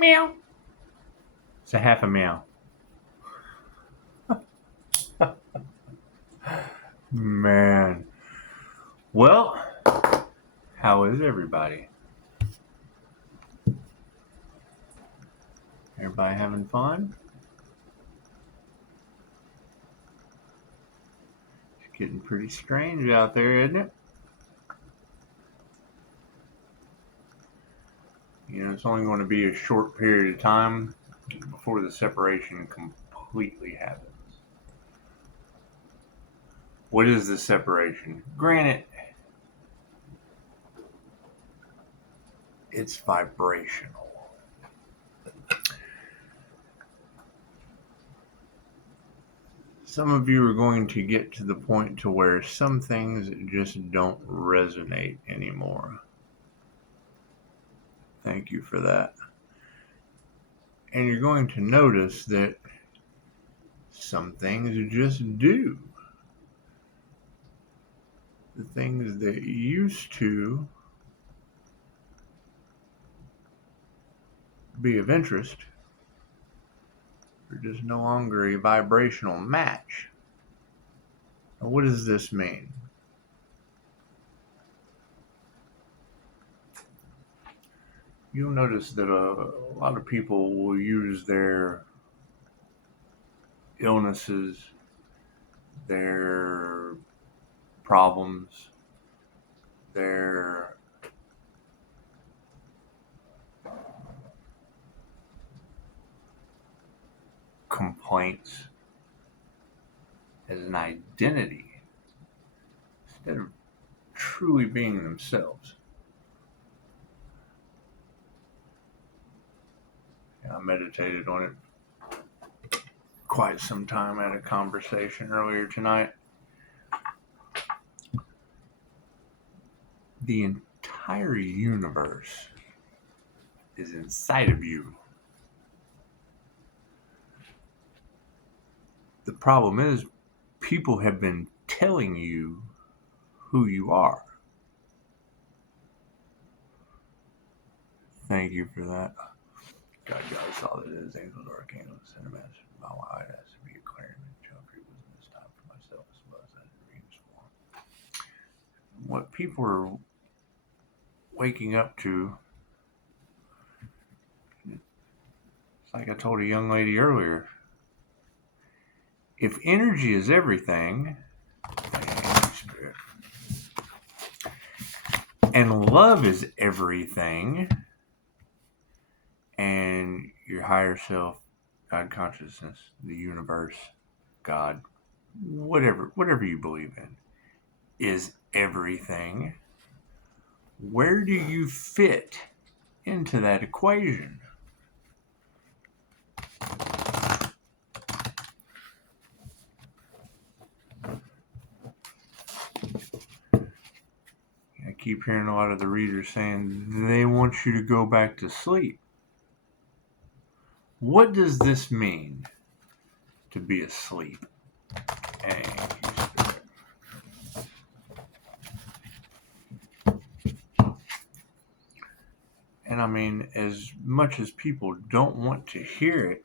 Meow. It's a half a meow. Man. Well, how is everybody? Everybody having fun? It's getting pretty strange out there, isn't it? You know, it's only going to be a short period of time before the separation completely happens. What is the separation? Granted, it's vibrational. Some of you are going to get to the point to where some things just don't resonate anymore. Thank you for that. And you're going to notice that some things just do. The things that used to be of interest are just no longer a vibrational match. Now, what does this mean? You'll notice that a lot of people will use their illnesses, their problems, their complaints as an identity instead of truly being themselves. I meditated on it quite some time at a conversation earlier tonight. The entire universe is inside of you. The problem is, people have been telling you who you are. Thank you for that. God, all that is, angels, archangels, cinemas, my wide has to be a clearing and geometry was in this time for myself as well as that dreams form. What people are waking up to, it's like I told a young lady earlier, if energy is everything, and love is everything, and your higher self, God consciousness, the universe, God, whatever you believe in, is everything, where do you fit into that equation? I keep hearing a lot of the readers saying they want you to go back to sleep. What does this mean, to be asleep? And I mean, as much as people don't want to hear it,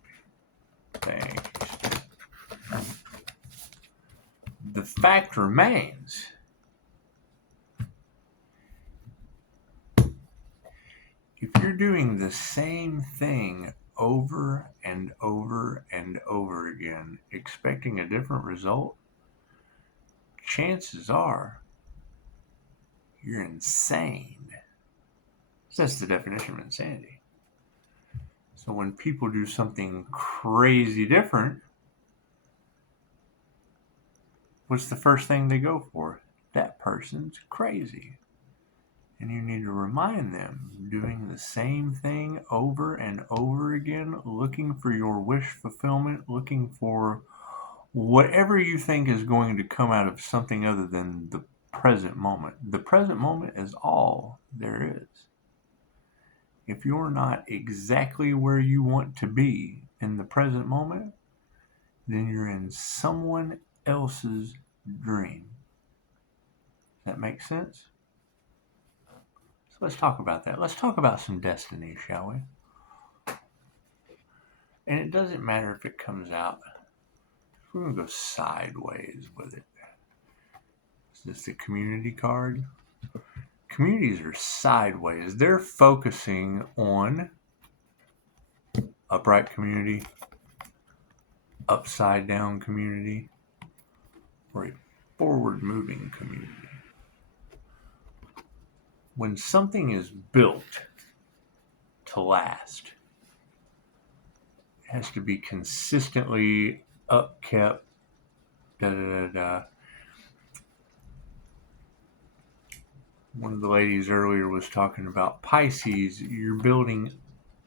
the fact remains, if you're doing the same thing over and over and over again, expecting a different result, chances are you're insane. That's the definition of insanity. So when people do something crazy different, what's the first thing they go for? That person's crazy. And you need to remind them, doing the same thing over and over again, looking for your wish fulfillment, looking for whatever you think is going to come out of something other than the present moment. The present moment is all there is. If you're not exactly where you want to be in the present moment, then you're in someone else's dream. Does that make sense? So let's talk about that. Let's talk about some destiny, shall we? And it doesn't matter if it comes out. We're going to go sideways with it. Is this the community card? Communities are sideways. They're focusing on upright community, upside down community, or a forward moving community. When something is built to last, it has to be consistently upkept. One of the ladies earlier was talking about Pisces. You're building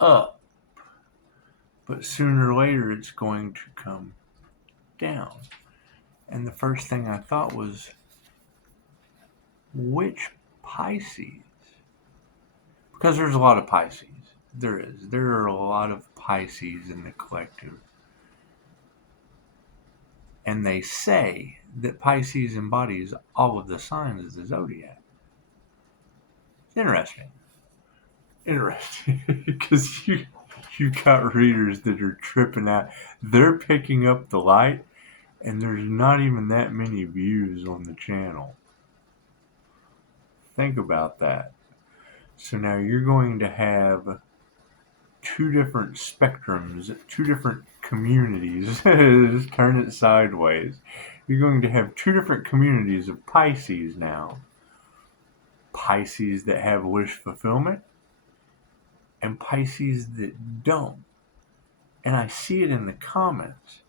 up, but sooner or later it's going to come down. And the first thing I thought was, which Pisces? Because there's a lot of Pisces. There is. There are a lot of Pisces in the collective. And they say that Pisces embodies all of the signs of the zodiac. Interesting. Because you got readers that are tripping out. They're picking up the light, and there's not even that many views on the channel. Think about that. So now you're going to have two different spectrums, two different communities. Just turn it sideways. You're going to have two different communities of Pisces now. Pisces that have wish fulfillment and Pisces that don't. And I see it in the comments.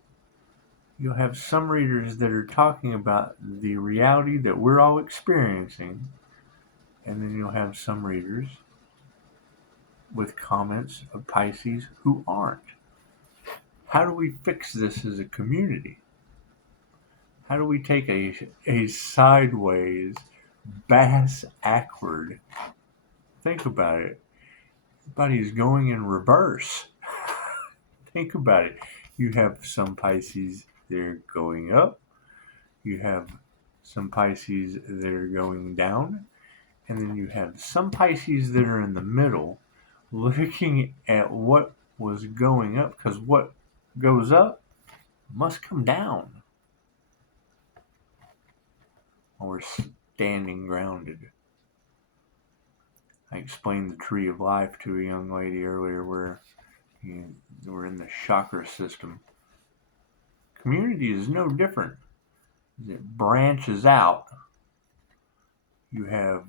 You'll have some readers that are talking about the reality that we're all experiencing, and then you'll have some readers with comments of Pisces who aren't. How do we fix this as a community? How do we take a sideways, bass backward? Think about it. Everybody's going in reverse. Think about it. You have some Pisces that are going up. You have some Pisces that are going down. And then you have some Pisces that are in the middle, looking at what was going up, because what goes up must come down. Or standing grounded. I explained the tree of life to a young lady earlier where we're in the chakra system. Community is no different. It branches out. You have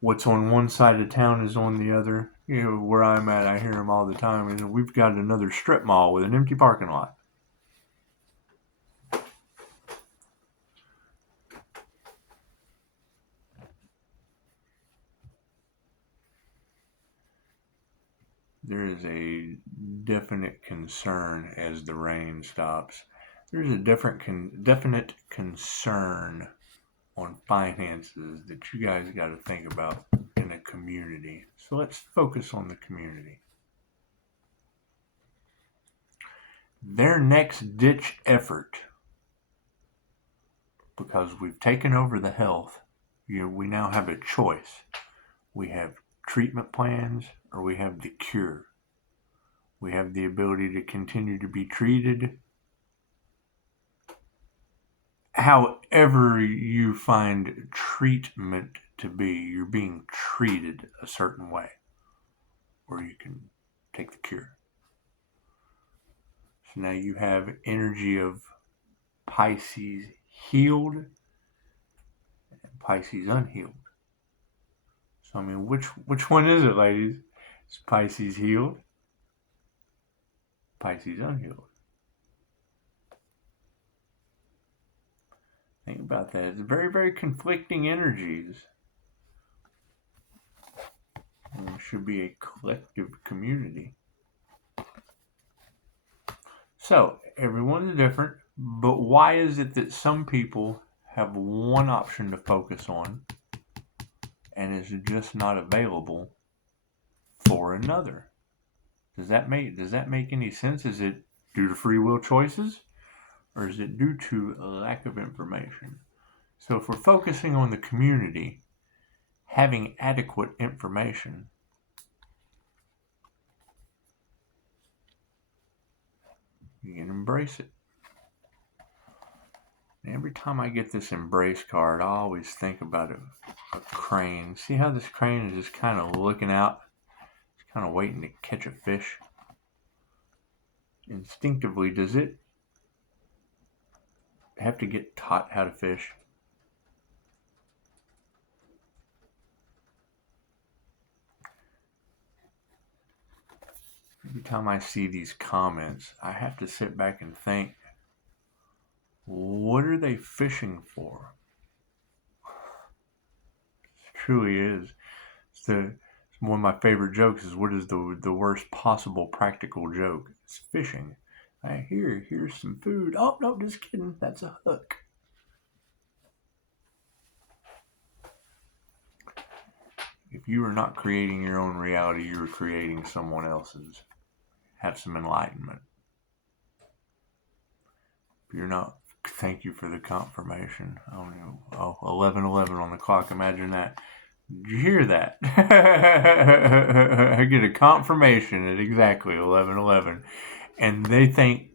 what's on one side of town is on the other. Where I'm at, I hear them all the time. And we've got another strip mall with an empty parking lot. There is a definite concern as the rain stops. There's a definite concern on finances that you guys got to think about in a community. So let's focus on the community. Their next ditch effort, because we've taken over the health, we now have a choice. We have treatment plans or we have the cure. We have the ability to continue to be treated however you find treatment to be. You're being treated a certain way, or you can take the cure. So now you have energy of Pisces healed and Pisces unhealed. So which one is it, ladies? Is Pisces healed? Pisces unhealed. Think about that. It's very, very conflicting energies. And it should be a collective community. So, everyone's different, but why is it that some people have one option to focus on and is just not available for another? Does that make any sense? Is it due to free will choices, or is it due to a lack of information? So if we're focusing on the community, having adequate information, you can embrace it. Every time I get this embrace card, I always think about a crane. See how this crane is just kind of looking out? It's kind of waiting to catch a fish. Instinctively, does it have to get taught how to fish? Every time I see these comments, I have to sit back and think, what are they fishing for? It truly is. It's one of my favorite jokes is, what is the worst possible practical joke? It's fishing. Here's some food. Oh, no, just kidding. That's a hook. If you are not creating your own reality, you are creating someone else's. Have some enlightenment. If you're not, thank you for the confirmation. I don't know. Oh, 11:11 on the clock. Imagine that. Did you hear that? I get a confirmation at exactly 11:11. And they think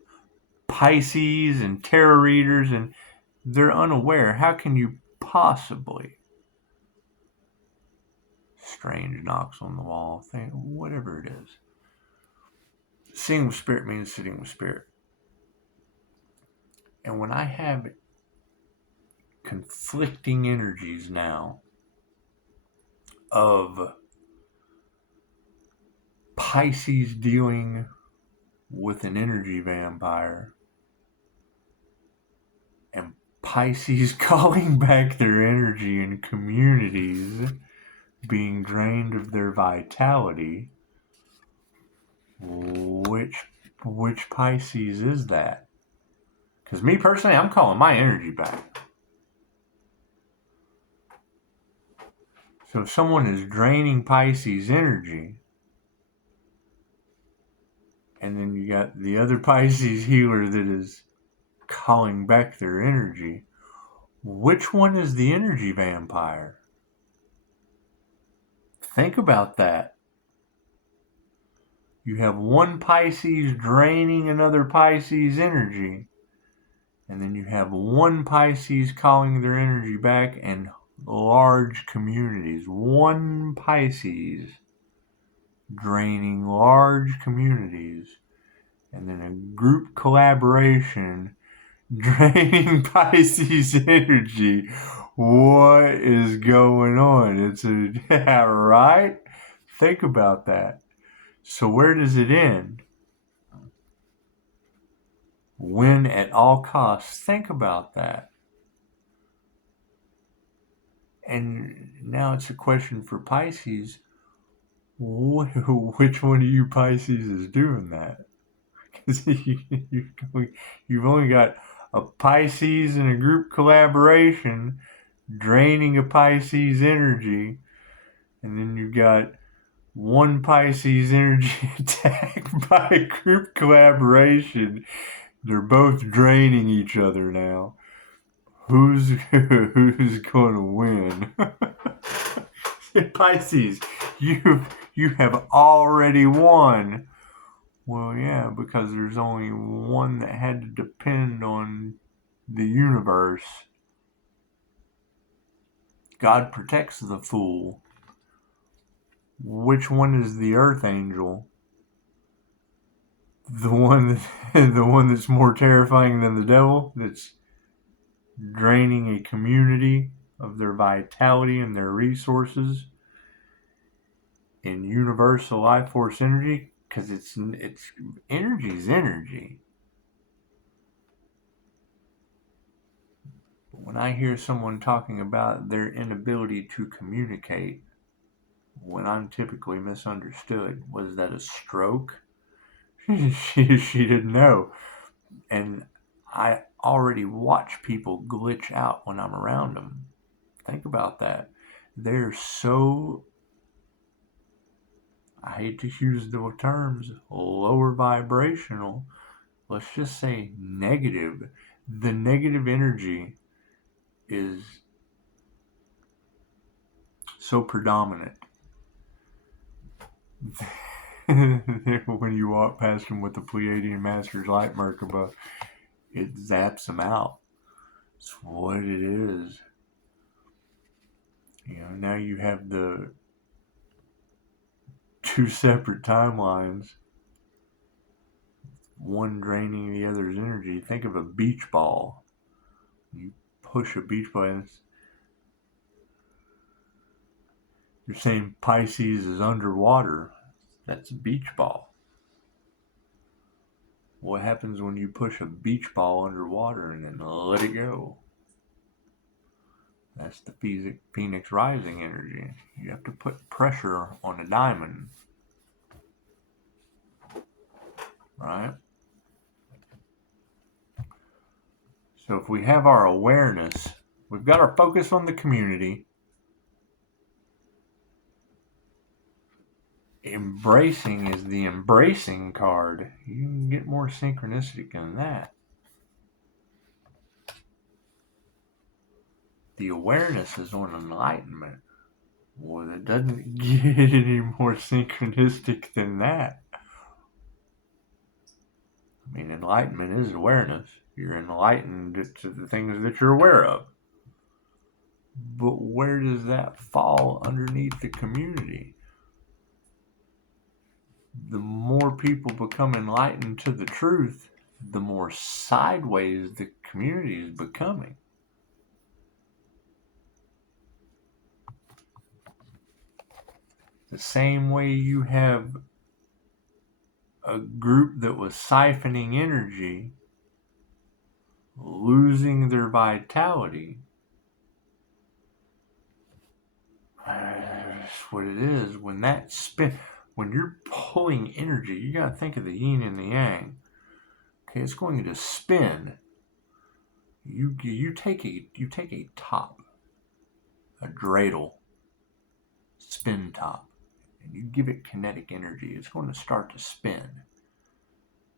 Pisces and tarot readers, and they're unaware. How can you possibly? Strange knocks on the wall, whatever it is. Sitting with spirit means sitting with spirit. And when I have conflicting energies now of Pisces dealing with an energy vampire and Pisces calling back their energy in communities being drained of their vitality, which Pisces is that? Because me personally, I'm calling my energy back. So if someone is draining Pisces energy, and then you got the other Pisces healer that is calling back their energy, which one is the energy vampire? Think about that. You have one Pisces draining another Pisces energy, and then you have one Pisces calling their energy back in large communities. One Pisces draining large communities, and then a group collaboration draining Pisces energy. What is going on? It's right? Think about that. So where does it end? Win at all costs. Think about that. And now it's a question for Pisces. Which one of you Pisces is doing that? Because you've only got a Pisces in a group collaboration draining a Pisces energy, and then you've got one Pisces energy attacked by a group collaboration. They're both draining each other now. Who's going to win? Pisces, you have already won. Well, yeah, because there's only one that had to depend on the universe. God protects the fool. Which one is the earth angel? The one that's more terrifying than the devil, that's draining a community of their vitality and their resources in universal life force energy, because it's energy's energy. When I hear someone talking about their inability to communicate, when I'm typically misunderstood, was that a stroke? she didn't know. And I already watch people glitch out when I'm around them. Think about that. They're so, I hate to use the terms, lower vibrational. Let's just say negative. The negative energy is so predominant When you walk past them with the Pleiadian Master's light Merkaba, it zaps them out. It's what it is. Now you have the two separate timelines, one draining the other's energy. Think of a beach ball. You push a beach ball, and you're saying Pisces is underwater. That's a beach ball. What happens when you push a beach ball underwater and then let it go? That's the Phoenix rising energy. You have to put pressure on a diamond. Right? So if we have our awareness, we've got our focus on the community. Embracing is the embracing card. You can get more synchronistic than that. The awareness is on enlightenment. Well, it doesn't get any more synchronistic than that. I mean, enlightenment is awareness. You're enlightened to the things that you're aware of. But where does that fall underneath the community? The more people become enlightened to the truth, the more sideways the community is becoming. The same way you have a group that was siphoning energy, losing their vitality. That's what it is. When you're pulling energy, you got to think of the yin and the yang. Okay, it's going to spin. You take a top, a dreidel, spin top, and you give it kinetic energy. It's going to start to spin.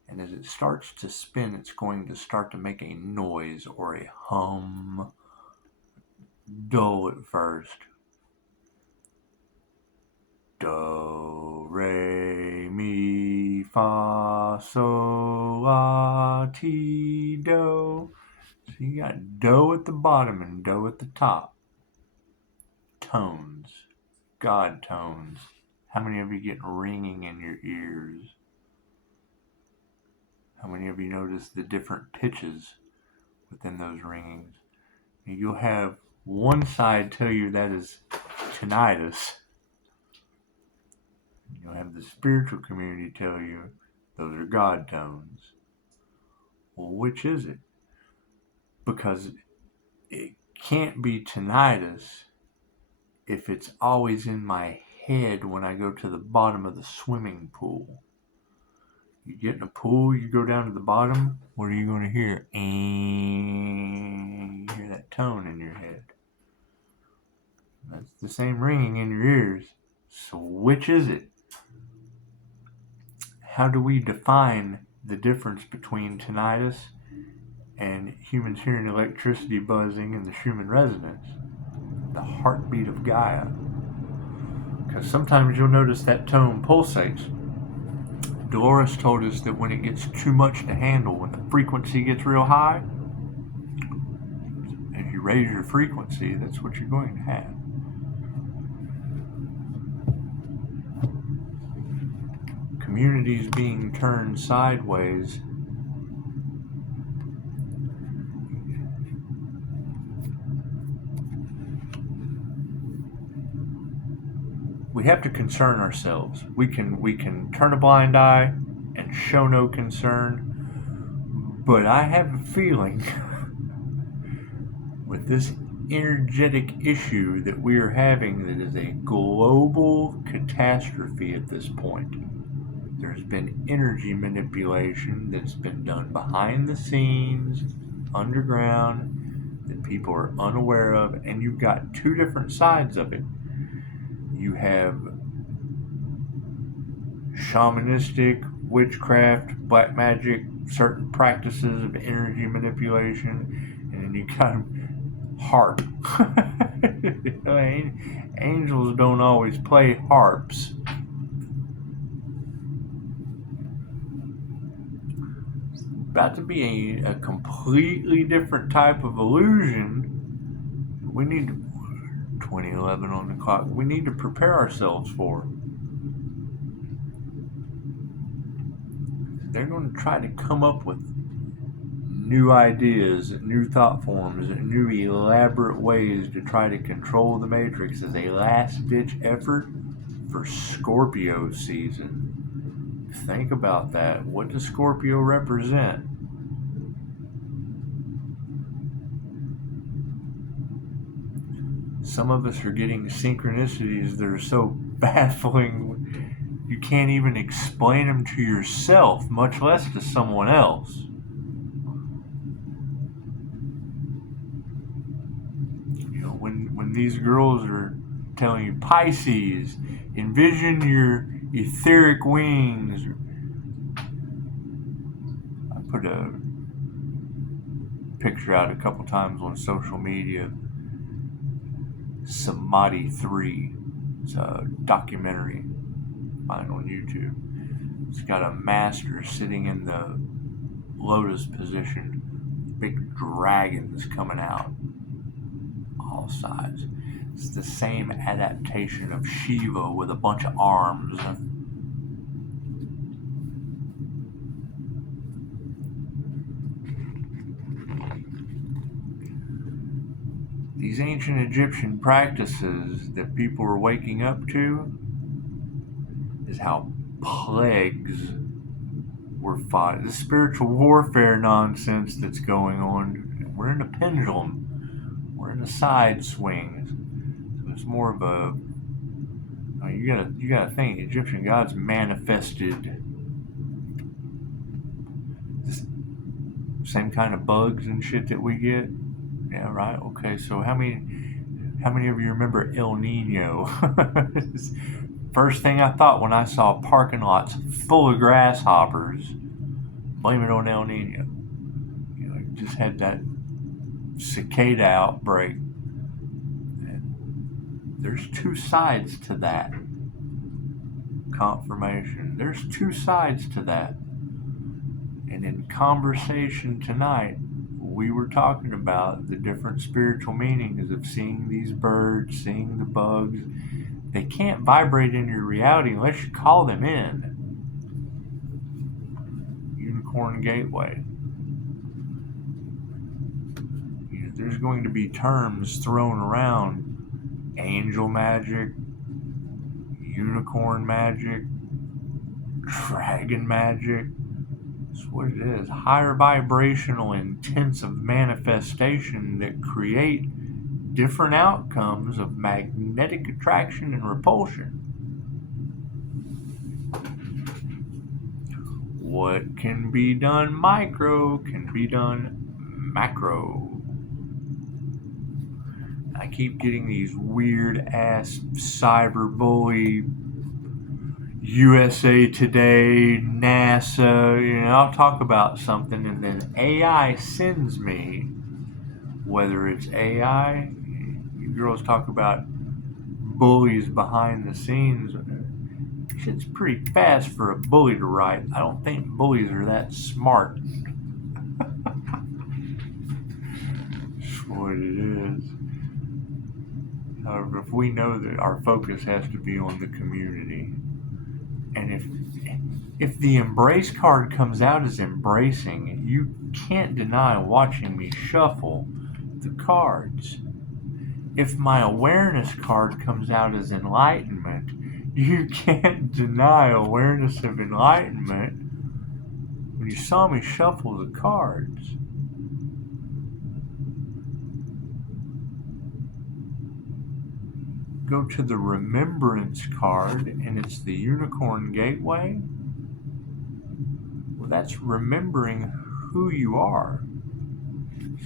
And as it starts to spin, it's going to start to make a noise or a hum, dull at first. Do, re, mi, fa, sol, la, ti, do. So you got do at the bottom and do at the top. Tones. God tones. How many of you get ringing in your ears? How many of you notice the different pitches within those ringings? You'll have one side tell you that is tinnitus. You'll have the spiritual community tell you those are God tones. Well, which is it? Because it can't be tinnitus if it's always in my head when I go to the bottom of the swimming pool. You get in a pool, you go down to the bottom, what are you going to hear? You hear that tone in your head. That's the same ringing in your ears. So which is it? How do we define the difference between tinnitus and humans hearing electricity buzzing and the Schumann resonance? The heartbeat of Gaia. Because sometimes you'll notice that tone pulsates. Dolores told us that when it gets too much to handle, when the frequency gets real high, if you raise your frequency, that's what you're going to have. Communities being turned sideways. We have to concern ourselves. We can turn a blind eye and show no concern, but I have a feeling with this energetic issue that we are having that is a global catastrophe at this point. There's been energy manipulation that's been done behind the scenes, underground, that people are unaware of, and you've got two different sides of it. You have shamanistic, witchcraft, black magic, certain practices of energy manipulation, and then you got harp. Angels don't always play harps. about to be a completely different type of illusion. We need to, 2011 on the clock, we need to prepare ourselves for. They're going to try to come up with new ideas, new thought forms, new elaborate ways to try to control the Matrix as a last-ditch effort for Scorpio season. Think about that. What does Scorpio represent? Some of us are getting synchronicities that are so baffling you can't even explain them to yourself, much less to someone else. You know, when these girls are telling you, Pisces, envision your etheric wings. I put a picture out a couple times on social media. Samadhi 3. It's a documentary find on YouTube. It's got a master sitting in the lotus position, big dragons coming out all sides. It's the same adaptation of Shiva with a bunch of arms. These ancient Egyptian practices that people are waking up to is how plagues were fought. The spiritual warfare nonsense that's going on. We're in a pendulum. We're in a side swing. So it's more of a. You gotta think. Egyptian gods manifested this same kind of bugs and shit that we get. Yeah, right. Okay, so how many of you remember El Nino? First thing I thought when I saw parking lots full of grasshoppers, blame it on El Nino. You know, it just had that cicada outbreak. And there's two sides to that confirmation. There's two sides to that. And in conversation tonight, we were talking about the different spiritual meanings of seeing these birds, seeing the bugs. They can't vibrate in your reality unless you call them in. Unicorn Gateway. You know, there's going to be terms thrown around. Angel magic, unicorn magic, dragon magic. That's what it is. Higher vibrational, intensive manifestation that create different outcomes of magnetic attraction and repulsion. What can be done micro can be done macro. I keep getting these weird ass cyberbully USA Today, NASA, you know, I'll talk about something and then AI sends me, whether it's AI, you girls talk about bullies behind the scenes. Shit's pretty fast for a bully to write. I don't think bullies are that smart. That's what it is. However, if we know that our focus has to be on the community, and if the embrace card comes out as embracing, you can't deny watching me shuffle the cards. If my awareness card comes out as enlightenment, you can't deny awareness of enlightenment when you saw me shuffle the cards. Go to the remembrance card and it's the Unicorn Gateway. Well, that's remembering who you are.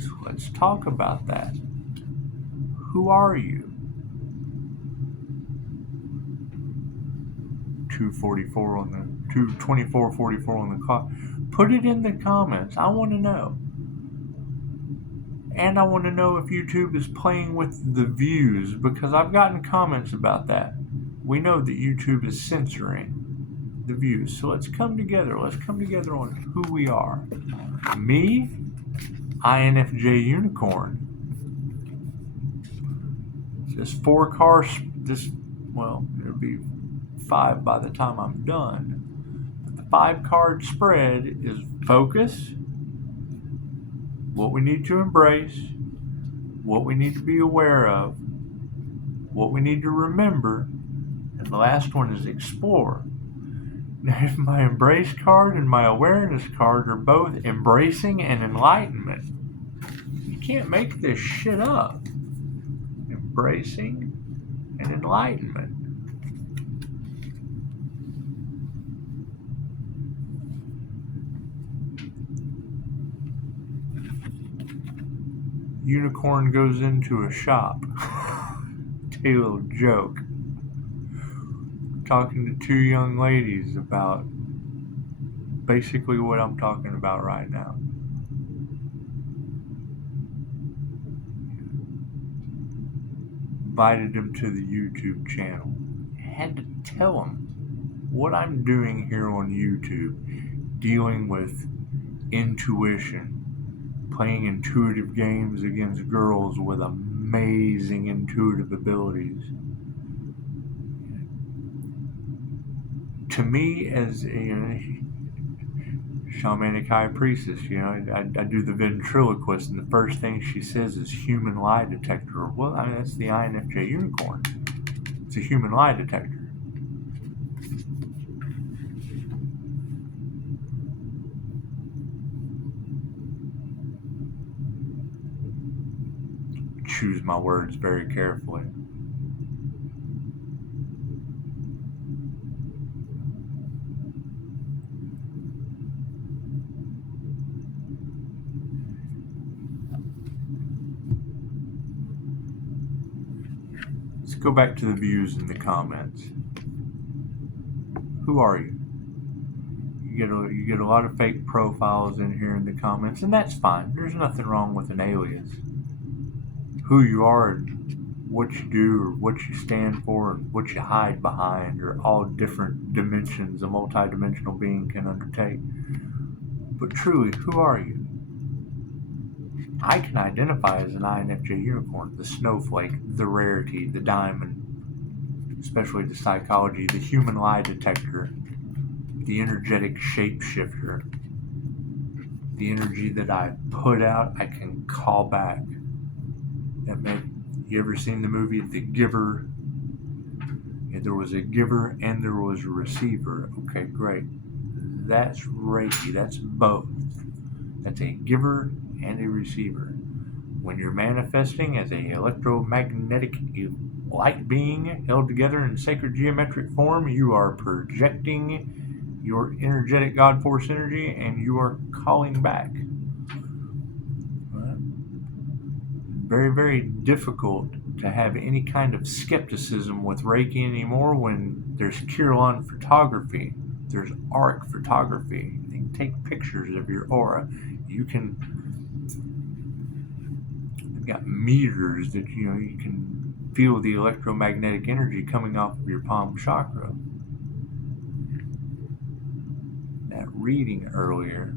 So let's talk about that. Who are you? 244 on the 22444 on the clock. Put it in the comments. I want to know. And I want to know if YouTube is playing with the views, because I've gotten comments about that. We know that YouTube is censoring. the views. So let's come together. Let's come together on who we are. Me, INFJ Unicorn. Just 4 cars. Well, it'll be 5 by the time I'm done. But the 5-card spread is focus, what we need to embrace, what we need to be aware of, what we need to remember, and the last one is explore. Now, if my embrace card and my awareness card are both embracing and enlightenment, you can't make this shit up. Embracing and enlightenment. Unicorn goes into a shop. Tell you a little joke. Talking to 2 young ladies about basically what I'm talking about right now. Invited them to the YouTube channel. Had to tell them what I'm doing here on YouTube, dealing with intuition, playing intuitive games against girls with amazing intuitive abilities. To me, as a shamanic high priestess, I do the ventriloquist, and the first thing she says is human lie detector. Well, that's the INFJ Unicorn. It's a human lie detector. Choose my words very carefully. Let's go back to the views in the comments. Who are you? You get a lot of fake profiles in here in the comments, and that's fine. There's nothing wrong with an alias. Who you are and what you do or what you stand for and what you hide behind are all different dimensions a multidimensional being can undertake. But truly, who are you? I can identify as an INFJ Unicorn, the snowflake, the rarity, the diamond, especially the psychology, the human lie detector, the energetic shapeshifter. The energy that I put out, I can call back. You ever seen the movie The Giver? Yeah, there was a giver and there was a receiver. Okay, great. That's Reiki. That's both. That's a giver and a receiver. When you're manifesting as a electromagnetic light being held together in sacred geometric form, you are projecting your energetic God force energy and you are calling back. Very, very difficult to have any kind of skepticism with Reiki anymore when there's Kiron photography, there's arc photography. You can take pictures of your aura. You've got meters that you can feel the electromagnetic energy coming off of your palm chakra. That reading earlier,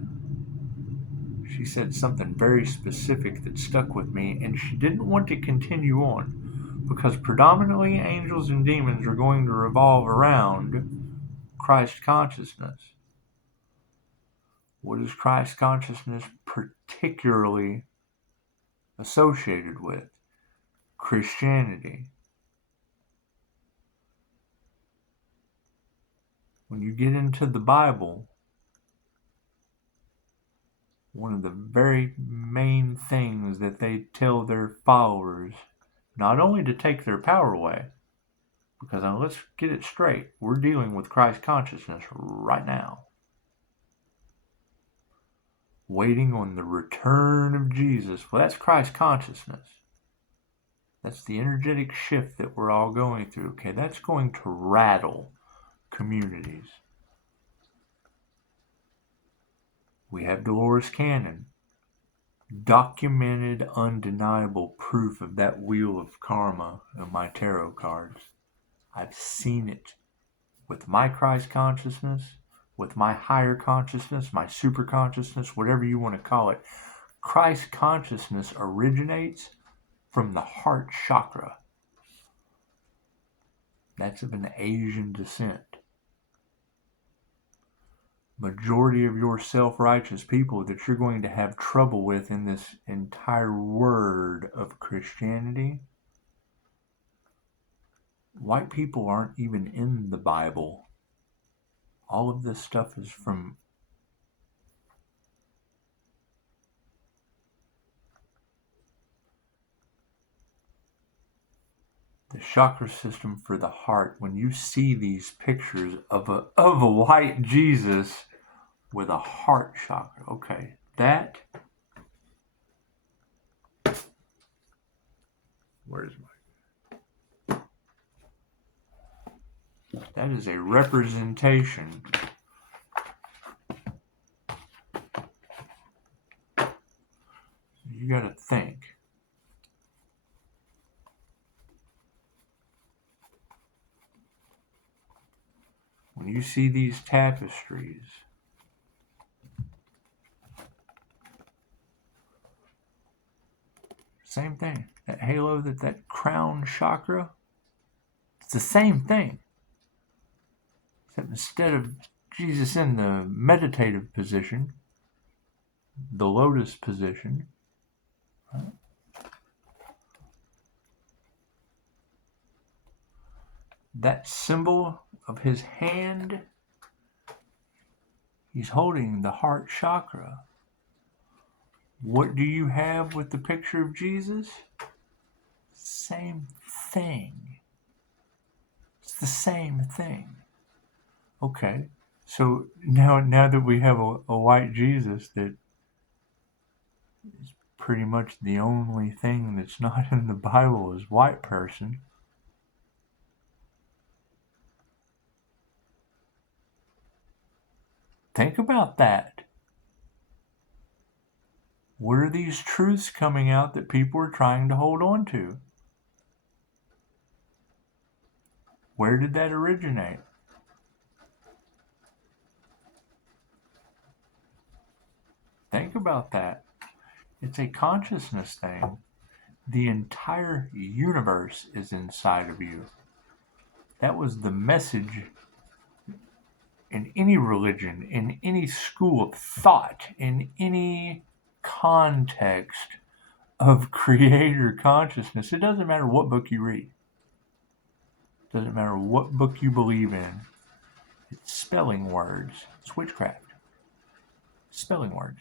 she said something very specific that stuck with me, and she didn't want to continue on because predominantly angels and demons are going to revolve around Christ consciousness. What is Christ consciousness particularly associated with? Christianity. When you get into the Bible, one of the very main things that they tell their followers, not only to take their power away, because now let's get it straight, we're dealing with Christ consciousness right now. Waiting on the return of Jesus. Well, that's Christ consciousness. That's the energetic shift that we're all going through. Okay, that's going to rattle communities. We have Dolores Cannon. Documented, undeniable proof of that wheel of karma in my tarot cards. I've seen it. with my Christ consciousness, with my higher consciousness, my super consciousness, whatever you want to call it. Christ consciousness originates from the heart chakra. That's of an Asian descent. Majority of your self-righteous people that you're going to have trouble with in this entire word of Christianity, white people aren't even in the Bible. All of this stuff is from the chakra system for the heart. When you see these pictures of a white Jesus with a heart chakra, okay, where's that is a representation you got to think. When you see these tapestries, same thing. That halo, that crown chakra, it's the same thing. Except instead of Jesus in the meditative position, the lotus position, right? That symbol of his hand, he's holding the heart chakra. What do you have with the picture of Jesus? Same thing. It's the same thing. Okay, so now that we have a white Jesus that is pretty much the only thing that's not in the Bible is white person, think about that. What are these truths coming out that people are trying to hold on to? Where did that originate? Think about that. It's a consciousness thing. The entire universe is inside of you. That was the message in any religion, in any school of thought, in any context of creator consciousness. It doesn't matter what book you read. It doesn't matter what book you believe in. It's spelling words. It's witchcraft. Spelling words.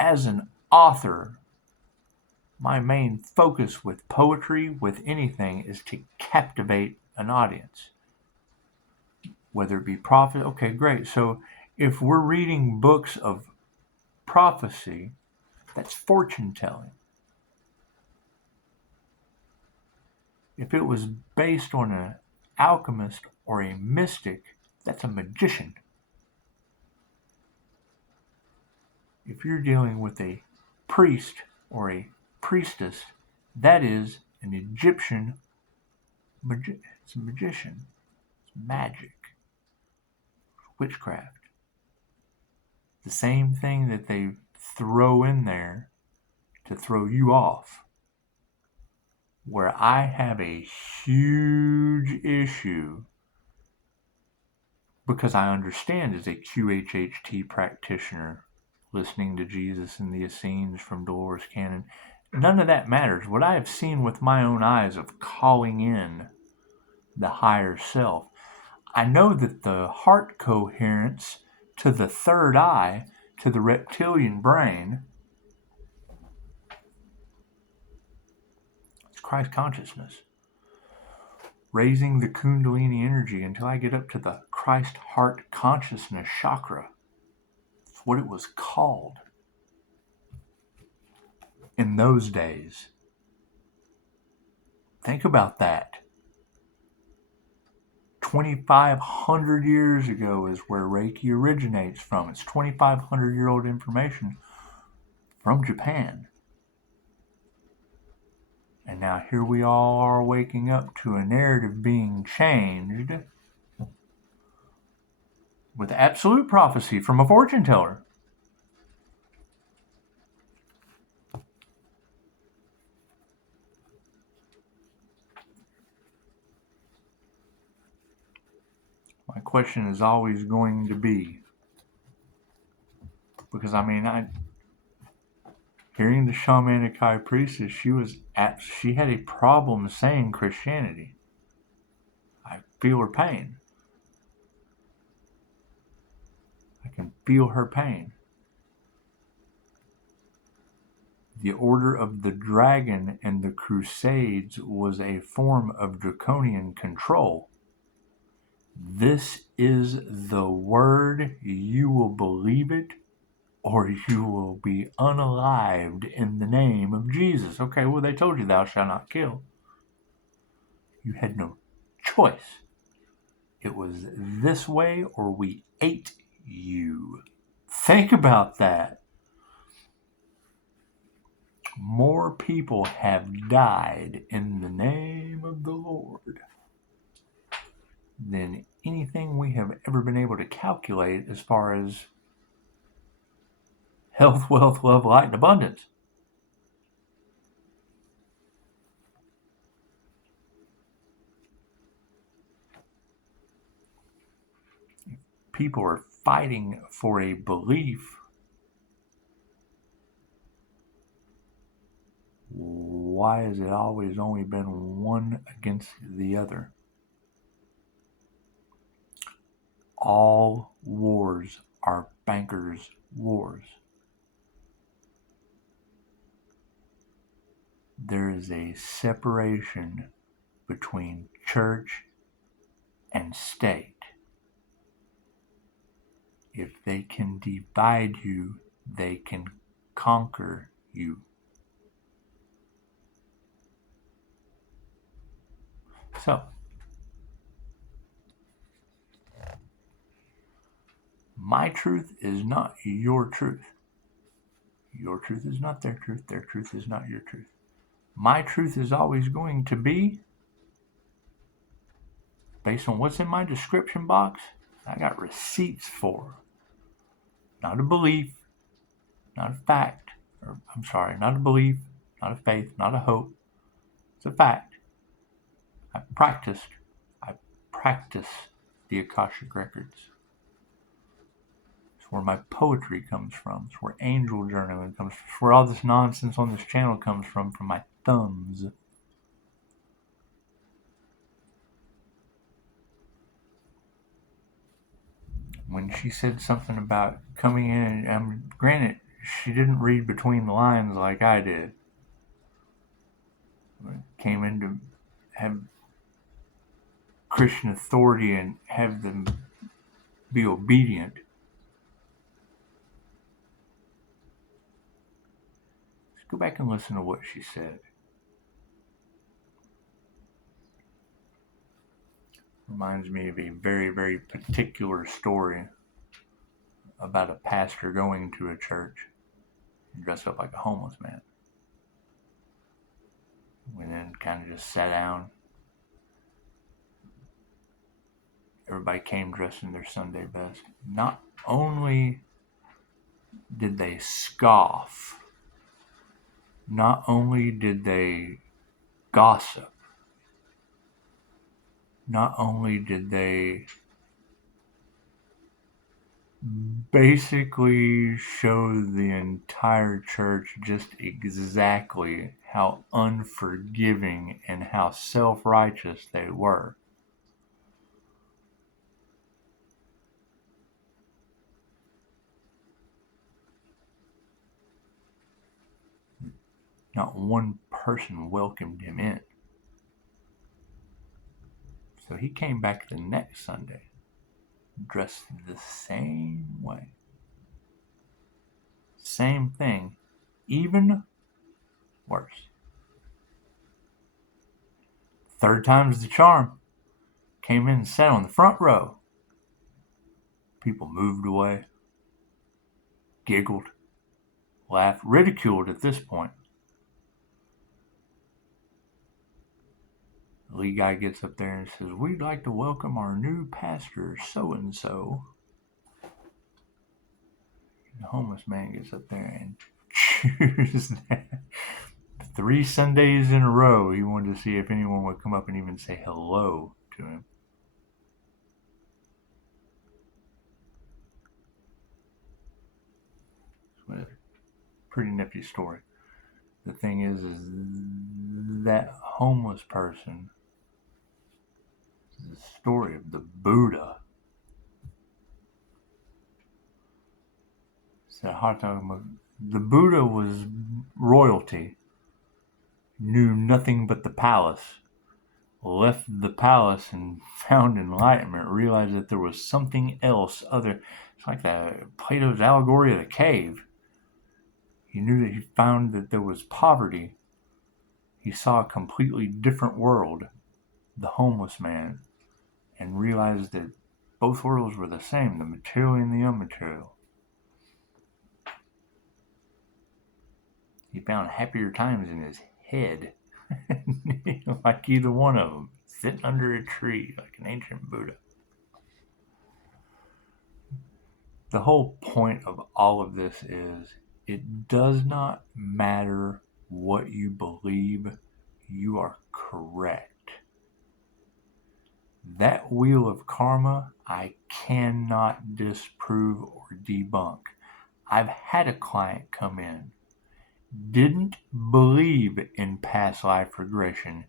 As an author, my main focus with poetry, with anything, is to captivate an audience. Whether it be prophet, okay, great. So if we're reading books of prophecy, that's fortune telling. If it was based on an alchemist or a mystic, that's a magician. If you're dealing with a priest or a priestess, that is an Egyptian it's a magician. It's magic. Witchcraft. The same thing that they throw in there to throw you off. Where I have a huge issue, because I understand as a QHHT practitioner, listening to Jesus and the Essenes from Dolores Cannon, none of that matters. What I have seen with my own eyes of calling in the higher self, I know that the heart coherence to the third eye, to the reptilian brain, it's Christ consciousness. Raising the Kundalini energy until I get up to the Christ heart consciousness chakra. It's what it was called in those days. Think about that. 2,500 years ago is where Reiki originates from. It's 2,500-year-old information from Japan. And now here we all are waking up to a narrative being changed with absolute prophecy from a fortune teller. My question is always going to be, because hearing the shamanic high priestess, she had a problem saying Christianity. I feel her pain. I can feel her pain. The Order of the Dragon and the Crusades was a form of draconian control. This is the word. You will believe it, or you will be unalived in the name of Jesus. Okay, well, they told you thou shalt not kill. You had no choice. It was this way or we ate you. Think about that. More people have died in the name of the Lord than anything we have ever been able to calculate as far as health, wealth, love, light, and abundance. People are fighting for a belief. Why has it always only been one against the other? All wars are bankers' wars. There is a separation between church and state. If they can divide you, they can conquer you. So, my truth is not your truth. Your truth is not their truth. Their truth is not your truth. My truth is always going to be based on what's in my description box. I got receipts for. Not a belief, not a fact. Not a belief, not a faith, not a hope. It's a fact. I practice the Akashic Records. It's where my poetry comes from. It's where angel journaling comes from. It's where all this nonsense on this channel comes from my thumbs. When she said something about coming in, and granted, she didn't read between the lines like I did. Came in to have Christian authority and have them be obedient. Let's go back and listen to what she said. Reminds me of a very, very particular story about a pastor going to a church and dressed up like a homeless man. Went in, kind of just sat down. Everybody came dressed in their Sunday best. Not only did they scoff, not only did they gossip, not only did they basically show the entire church just exactly how unforgiving and how self-righteous they were. Not one person welcomed him in. So he came back the next Sunday, dressed the same way. Same thing, even worse. Third time's the charm. Came in and sat on the front row. People moved away, giggled, laughed, ridiculed at this point. Lead guy gets up there and says, "We'd like to welcome our new pastor, so-and-so." The homeless man gets up there and chews that. 3 Sundays in a row, he wanted to see if anyone would come up and even say hello to him. It's a pretty nifty story. The thing is that homeless person is the story of the Buddha. The Buddha was royalty, knew nothing but the palace, left the palace and found enlightenment, realized that there was something else other. It's like Plato's allegory of the cave. He knew that he found that there was poverty. He saw a completely different world, the homeless man, and realized that both worlds were the same, the material and the immaterial. He found happier times in his head, like either one of them, sitting under a tree like an ancient Buddha. The whole point of all of this is it does not matter what you believe, you are correct. That wheel of karma, I cannot disprove or debunk. I've had a client come in, didn't believe in past life regression,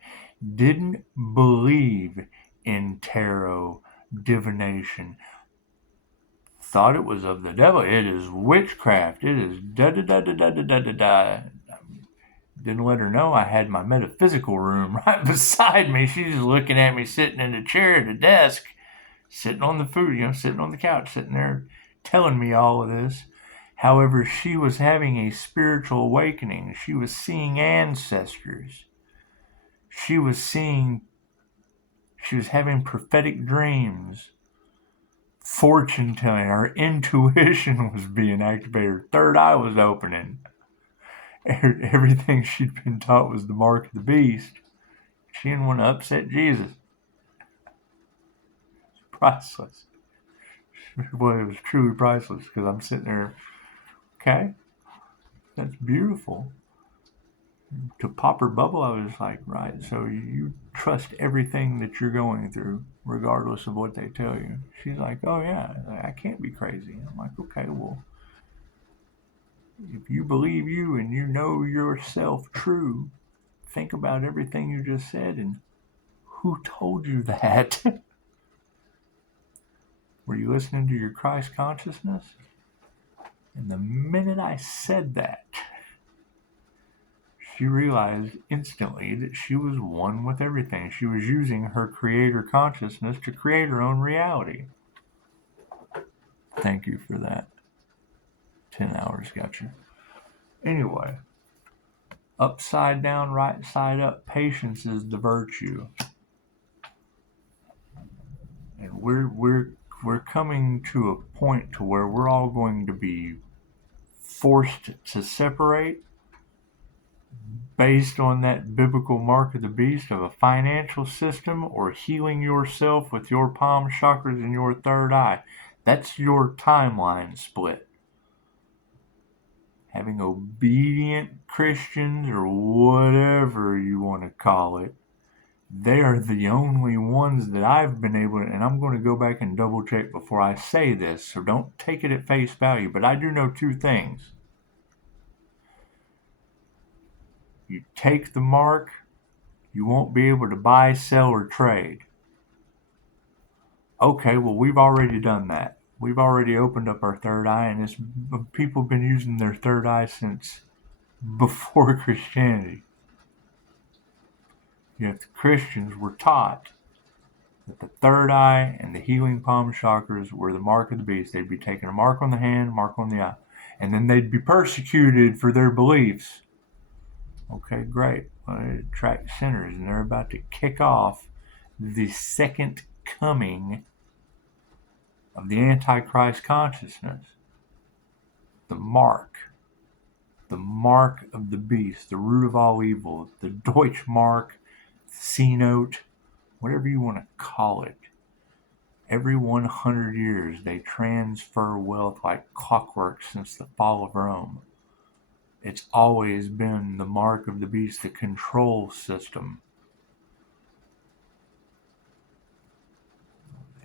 didn't believe in tarot, divination, thought it was of the devil. It is witchcraft. It is da-da-da-da-da-da-da-da. Didn't let her know I had my metaphysical room right beside me. She's just looking at me sitting in a chair at a desk, sitting on the food, sitting on the couch, sitting there telling me all of this. However, she was having a spiritual awakening. She was seeing ancestors. She was having prophetic dreams, fortune telling. Her intuition was being activated. Her third eye was opening. Everything she'd been taught was the mark of the beast. She didn't want to upset Jesus. It's priceless. Well, it was truly priceless because I'm sitting there, okay, that's beautiful. To pop her bubble, I was like, right, so you trust everything that you're going through, regardless of what they tell you. She's like, oh yeah, I can't be crazy. I'm like, okay, well, if you believe you and you know yourself true, think about everything you just said and who told you that? Were you listening to your Christ consciousness? And the minute I said that, she realized instantly that she was one with everything. She was using her creator consciousness to create her own reality. Thank you for that. 10 hours got you. Anyway, upside down, right side up, patience is the virtue. And we're coming to a point to where we're all going to be forced to separate based on that biblical mark of the beast of a financial system or healing yourself with your palm chakras and your third eye. That's your timeline split. Having obedient Christians or whatever you want to call it, they are the only ones that I've been able to, and I'm going to go back and double check before I say this, so don't take it at face value, but I do know 2 things. You take the mark, you won't be able to buy, sell, or trade. Okay, well, we've already done that. We've already opened up our third eye, and people have been using their third eye since before Christianity. Yet the Christians were taught that the third eye and the healing palm chakras were the mark of the beast. They'd be taking a mark on the hand, mark on the eye, and then they'd be persecuted for their beliefs. Okay, great. Well, it attracts sinners, and they're about to kick off the second coming of the Antichrist consciousness. The mark of the beast, the root of all evil, the Deutsch mark, the C note, whatever you want to call it. Every 100 years, they transfer wealth like clockwork since the fall of Rome. It's always been the mark of the beast, the control system.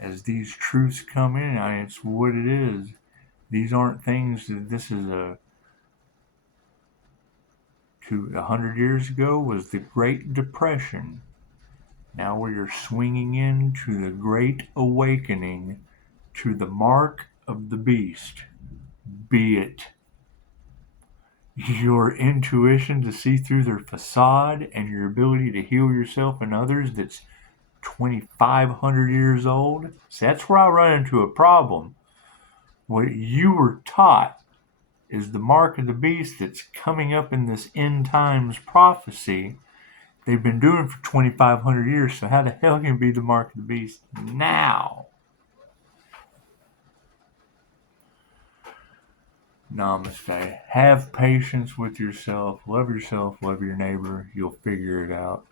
As these truths come in, it's what it is. These aren't things that this is a... 100 years ago was the Great Depression. Now we are swinging into the Great Awakening to the mark of the beast. Be it your intuition to see through their facade and your ability to heal yourself and others that's 2,500 years old. See, that's where I run into a problem. What you were taught is the mark of the beast that's coming up in this end times prophecy. They've been doing for 2,500 years, so how the hell can it be the mark of the beast now? Namaste. Have patience with yourself. Love your neighbor. You'll figure it out.